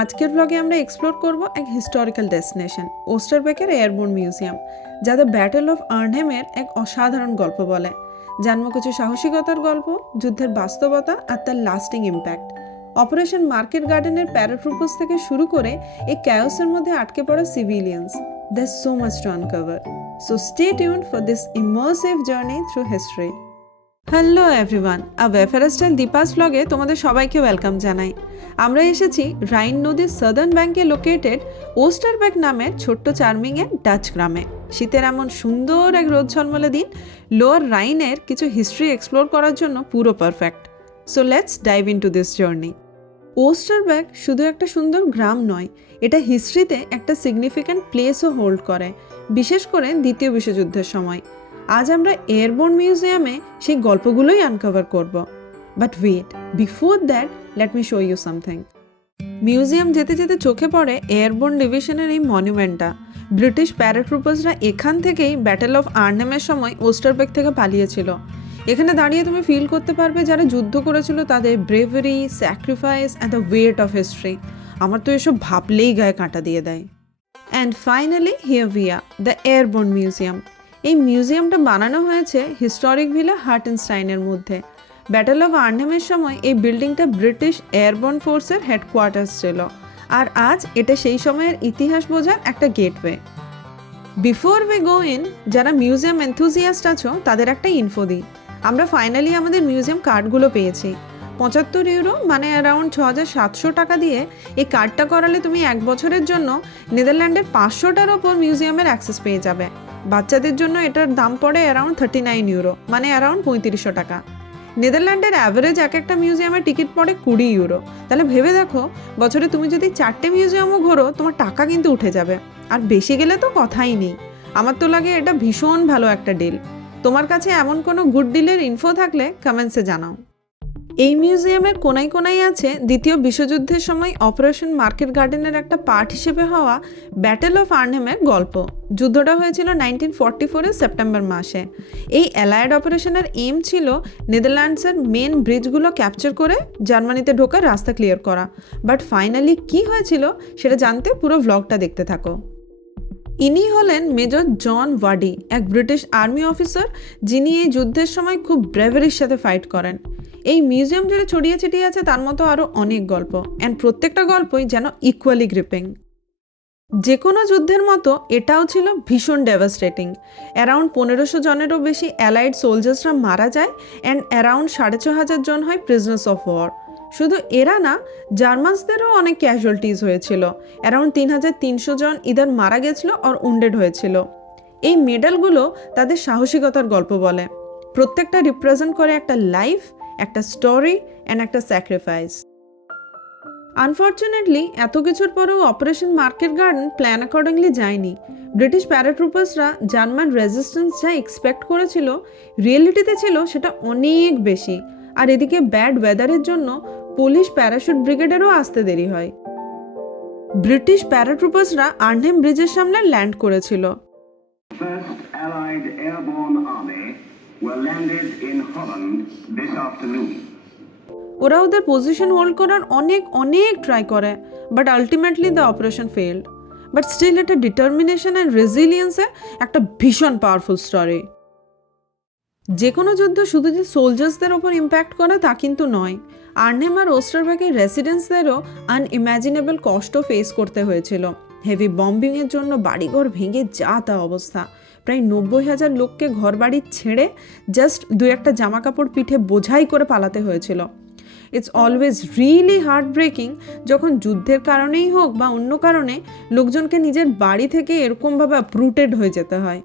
আজকের ব্লগে আমরা এক্সপ্লোর করব এক হিস্টোরিক্যাল ডেস্টিনেশন ওস্টারবেকের এয়ারবোর্ন মিউজিয়াম যা দ্য ব্যাটেল অফ আর্নহেমের এক অসাধারণ গল্প বলে। জন্ম কিছু সাহসিকতার গল্প, যুদ্ধের বাস্তবতা আর তার লাস্টিং ইম্প্যাক্ট অপারেশন মার্কেট গার্ডেনের প্যারাট্রুপাস থেকে শুরু করে এই ক্যাওসের মধ্যে আটকে পড়া civilians there so much to uncover so stay tune for this immersive journey through history hello everyone, uh wayfarestyle Deepa's ব্লগে তোমাদের সবাইকে ওয়েলকাম জানাই। আমরা এসেছি রাইন নদীর সাদার্ন ব্যাংকে লোকেটেড ওস্টারব্যাক নামের ছোট্ট চার্মিংয়ের ডাচ গ্রামে। শীতের এমন সুন্দর এক রোদ ঝলমলে দিন, লোয়ার রাইনের কিছু হিস্ট্রি এক্সপ্লোর করার জন্য পুরো perfect so let's dive into this journey Oosterbeek শুধু একটা সুন্দর গ্রাম নয়, এটা হিস্ট্রিতে একটা সিগনিফিক্যান্ট প্লেসও হোল্ড করে, বিশেষ করে দ্বিতীয় বিশ্বযুদ্ধের সময়। আজ আমরা এয়ারবোর্ন মিউজিয়ামে সেই গল্পগুলোই আনকভার করব। But wait before that let me show you something museum যেতে যেতে চোখে পড়ে এয়ারবোর্ন ডিভিশনের এই মনুমেন্টটা ব্রিটিশ প্যারাট্রুপার্সরা এখান থেকেই ব্যাটেল অফ আর্নেমের সময় ওস্টারবেক থেকে পালিয়েছিল। এখানে দাঁড়িয়ে তুমি ফিল করতে পারবে যারা যুদ্ধ করেছিল তাদের bravery sacrifice and the weight of history আমার তো এসব ভাবলেই গায়ে কাঁটা দিয়ে দেয়। And finally here via the airborne museum এই মিউজিয়ামটা বানানো হয়েছে হিস্টোরিক ভিলা হার্টেনস্টাইনের মধ্যে। ব্যাটেল অফ আর্নেমের সময় এই বিল্ডিংটা ব্রিটিশ এয়ারবোর্ন ফোর্সের হেডকোয়ার্টার্স ছিল। আর আজ এটা সেই সময়ের ইতিহাস বোঝার একটা gateway before we go in যারা মিউজিয়াম এনথুজিয়াস্ট আছো, তাদের একটা ইনফো দিই। আমরা ফাইনালি আমাদের মিউজিয়াম কার্ডগুলো পেয়েছি। পঁচাত্তর ইউরো মানে অ্যারাউন্ড ছ হাজার সাতশো টাকা দিয়ে এই কার্ডটা করালে তুমি এক বছরের জন্য নেদারল্যান্ডের পাঁচশোটার ওপর মিউজিয়ামের অ্যাক্সেস পেয়ে যাবে। বাচ্চাদের জন্য এটার দাম পড়ে অ্যারাউন্ড থার্টি নাইন ইউরো মানে অ্যারাউন্ড পঁয়ত্রিশশো টাকা। নেদারল্যান্ডের অ্যাভারেজ এক একটা মিউজিয়ামের টিকিট পড়ে কুড়ি ইউরো তাহলে ভেবে দেখো, বছরে তুমি যদি চারটে মিউজিয়ামও ঘোরো, তোমার টাকা কিন্তু উঠে যাবে। আর বেশি গেলে তো কথাই নেই। আমার তো লাগে এটা ভীষণ ভালো একটা ডিল তোমার কাছে এমন কোনো গুড ডিলের ইনফো থাকলে কমেন্টসে জানাও। এই মিউজিয়ামের কোনায় কোনায় আছে দ্বিতীয় বিশ্বযুদ্ধের সময় অপারেশন মার্কেট গার্ডেনের একটা পার্ট হিসেবে হওয়া ব্যাটেল অফ আর্নহেমের গল্প। যুদ্ধটা হয়েছিল নাইনটিন ফর্টি ফোরের সেপ্টেম্বর মাসে। এই অ্যালায়েড অপারেশনের এম ছিল নেদারল্যান্ডসের মেন ব্রিজগুলো ক্যাপচার করে জার্মানিতে ঢোকার রাস্তা ক্লিয়ার করা। বাট ফাইনালি কি হয়েছিল সেটা জানতে পুরো ভ্লগটা দেখতে থাকো। ইনি হলেন মেজর জন ওয়াডি, এক ব্রিটিশ আর্মি অফিসার যিনি এই যুদ্ধের সময় খুব ব্রেভারির সাথে ফাইট করেন। এই মিউজিয়াম জুড়ে ছড়িয়ে ছিটিয়ে আছে তার মতো আরও অনেক গল্প, অ্যান্ড প্রত্যেকটা গল্পই যেন ইকুয়ালি গ্রিপিং যে কোনো যুদ্ধের মতো এটাও ছিল ভীষণ ডেভাস্টেটিং অ্যারাউন্ড পনেরোশো জনেরও বেশি অ্যালাইড সোলজার্সরা মারা যায়, অ্যান্ড অ্যারাউন্ড সাড়ে ছ হাজার জন হয় প্রিজনেস অফ ওয়ার শুধু এরা না, জার্মানসদেরও অনেক ক্যাজুয়ালিটিস হয়েছিল। অ্যারাউন্ড তিন হাজার তিনশো জন ইদার মারা গেছিল আর উন্ডেড হয়েছিল। এই মেডালগুলো তাদের সাহসিকতার গল্প বলে। প্রত্যেকটা রিপ্রেজেন্ট করে একটা লাইফ একটা স্টোরি অ্যান্ড একটা স্যাক্রিফাইস আনফর্চুনেটলি এত কিছুর পরেও operation market garden plan accordingly যায়নি। ব্রিটিশ প্যারাট্রুপার্সরা জার্মান রেজিস্ট্যান্স যা এক্সপেক্ট করেছিল রিয়েলিটিতে ছিল সেটা অনেক বেশি। আর এদিকে ব্যাড ওয়েদারের জন্য পুলিশ প্যারাশুট ব্রিগেডেরও আসতে দেরি হয়। ব্রিটিশ প্যারাট্রুপার্সরা আর্নহেম ব্রিজের সামনে ল্যান্ড করেছিল. ওরা ওদের পজিশন হোল্ড করার অনেক অনেক ট্রাই করে but ultimately the operation failed but still এটা ডিটারমিনেশন অ্যান্ড রেজিলিয়েন্সে একটা ভীষণ পাওয়ারফুল স্টোরি যে কোনো যুদ্ধ শুধু যে সোলজার্সদের ওপর ইম্প্যাক্ট করে তা কিন্তু নয়। আর্নেম আর ওস্টারব্যাগের রেসিডেন্টসদেরও আনইম্যাজিনেবল কষ্ট ফেস করতে হয়েছিল। হেভি বম্বিংয়ের জন্য বাড়িঘর ভেঙে যা তা অবস্থা। প্রায় নব্বই হাজার লোককে ঘরবাড়ি ছেড়ে জাস্ট দু একটা জামা কাপড় পিঠে বোঝাই করে পালাতে হয়েছিল। It's always really heart breaking যখন যুদ্ধের কারণেই হোক বা অন্য কারণে, লোকজনকে নিজের বাড়ি থেকে এরকমভাবে অ্যাপ্রুটেড হয়ে যেতে হয়।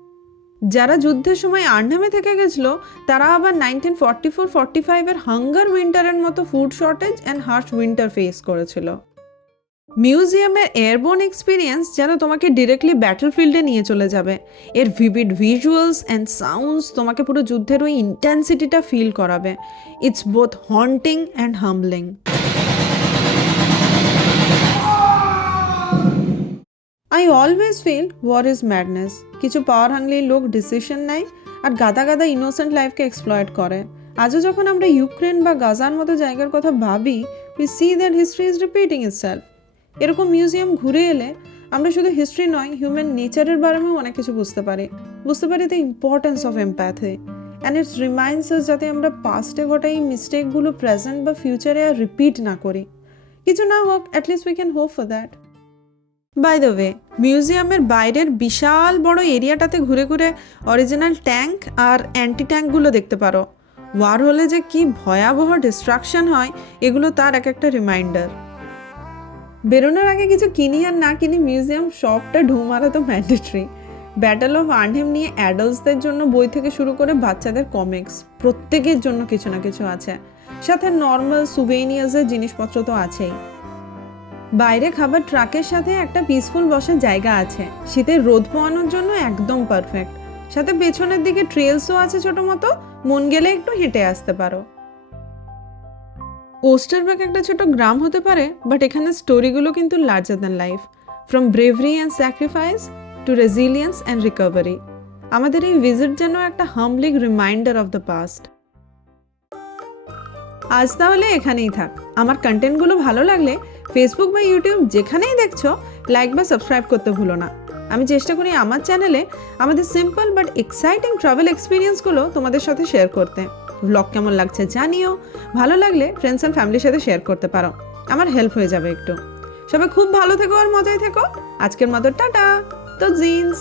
যারা যুদ্ধের সময় আর্নামে থেকে গেছিল, তারা আবার নাইনটিন ফর্টি ফোর ফর্টি ফাইভের হাঙ্গার উইন্টারের মতো food shortage and harsh winter face করেছিল। মিউজিয়ামের এয়ারবোর্ন এক্সপিরিয়েন্স যেন তোমাকে ডিরেক্টলি ব্যাটলফিল্ডে নিয়ে চলে যাবে। এর ভিভিড ভিজুয়ালস অ্যান্ড সাউন্ডস তোমাকে পুরো যুদ্ধের ওই ইন্টেন্সিটিটা ফিল করাবে। It's both haunting and humbling I always feel war is madness কিছু পাওয়ার হাংলি লোক ডিসিশন নেয় আর গাদা গাদা ইনোসেন্ট লাইফকে এক্সপ্লয়েড করে। আজও যখন আমরা ইউক্রেন বা গাজার মতো জায়গার কথা ভাবি we see that history is repeating itself এরকম মিউজিয়াম ঘুরে এলে আমরা শুধু হিস্ট্রি নয় হিউম্যান নেচারের বারেও অনেক কিছু বুঝতে পারি। বুঝতে পারি the importance of empathy and it's reminds যাতে আমরা পাস্টে ঘটা এই মিস্টেকগুলো প্রেজেন্ট বা ফিউচারে আর রিপিট না করি। কিছু না হোক at least we can hope for that by the way মিউজিয়ামের বাইরের বিশাল বড় এরিয়াটাতে ঘুরে ঘুরে অরিজিনাল ট্যাঙ্ক আর অ্যান্টি ট্যাঙ্কগুলো দেখতে পারো। ওয়ার হলে যে কি ভয়াবহ ডিস্ট্রাকশন হয়, এগুলো তার এক একটা রিমাইন্ডার বেরোনোর আগে কিছু কিনি আর না কিনি মিউজিয়াম সবটা ঢু মারা তো ম্যান্ডেটরি ব্যাটেল অফ আর্নহেম নিয়ে অ্যাডাল্টসদের জন্য বই থেকে শুরু করে বাচ্চাদের কমিক্স প্রত্যেকের জন্য কিছু না কিছু আছে। সাথে নর্মাল সুভেনিয়ার্সের জিনিসপত্র তো আছেই। বাইরে খাবার ট্রাকের সাথে একটা পিসফুল বসার জায়গা আছে। শীতের রোদ পোয়ানোর জন্য একদম পারফেক্ট সাথে পেছনের দিকে ট্রেলসও আছে ছোট মতো, মন গেলে একটু হেঁটে আসতে পারো। ওস্টারব্যাক একটা ছোট গ্রাম হতে পারে বাট এখানে স্টোরিগুলো কিন্তু larger than life from bravery and sacrifice to resilience and recovery আমাদের এই ভিজিট যেন একটা humbling reminder of the past আজ তাহলে এখানেই থাক। আমার কন্টেন্টগুলো ভালো লাগলে ফেসবুক বা ইউটিউব যেখানেই দেখছ লাইক বা সাবস্ক্রাইব করতে ভুলো না। আমি চেষ্টা করি আমার চ্যানেলে আমাদের সিম্পল বাট এক্সাইটিং ট্রাভেল এক্সপিরিয়েন্সগুলো তোমাদের সাথে শেয়ার করতে। ব্লগ কেমন লাগছে জানিও। ভালো লাগলে ফ্রেন্ডস অ্যান্ড ফ্যামিলির সাথে শেয়ার করতে পারো। আমার হেল্প হয়ে যাবে একটু। সবাই খুব ভালো থেকো আর মজায় থেকো। আজকের মতো টাটা। তো জিন্স।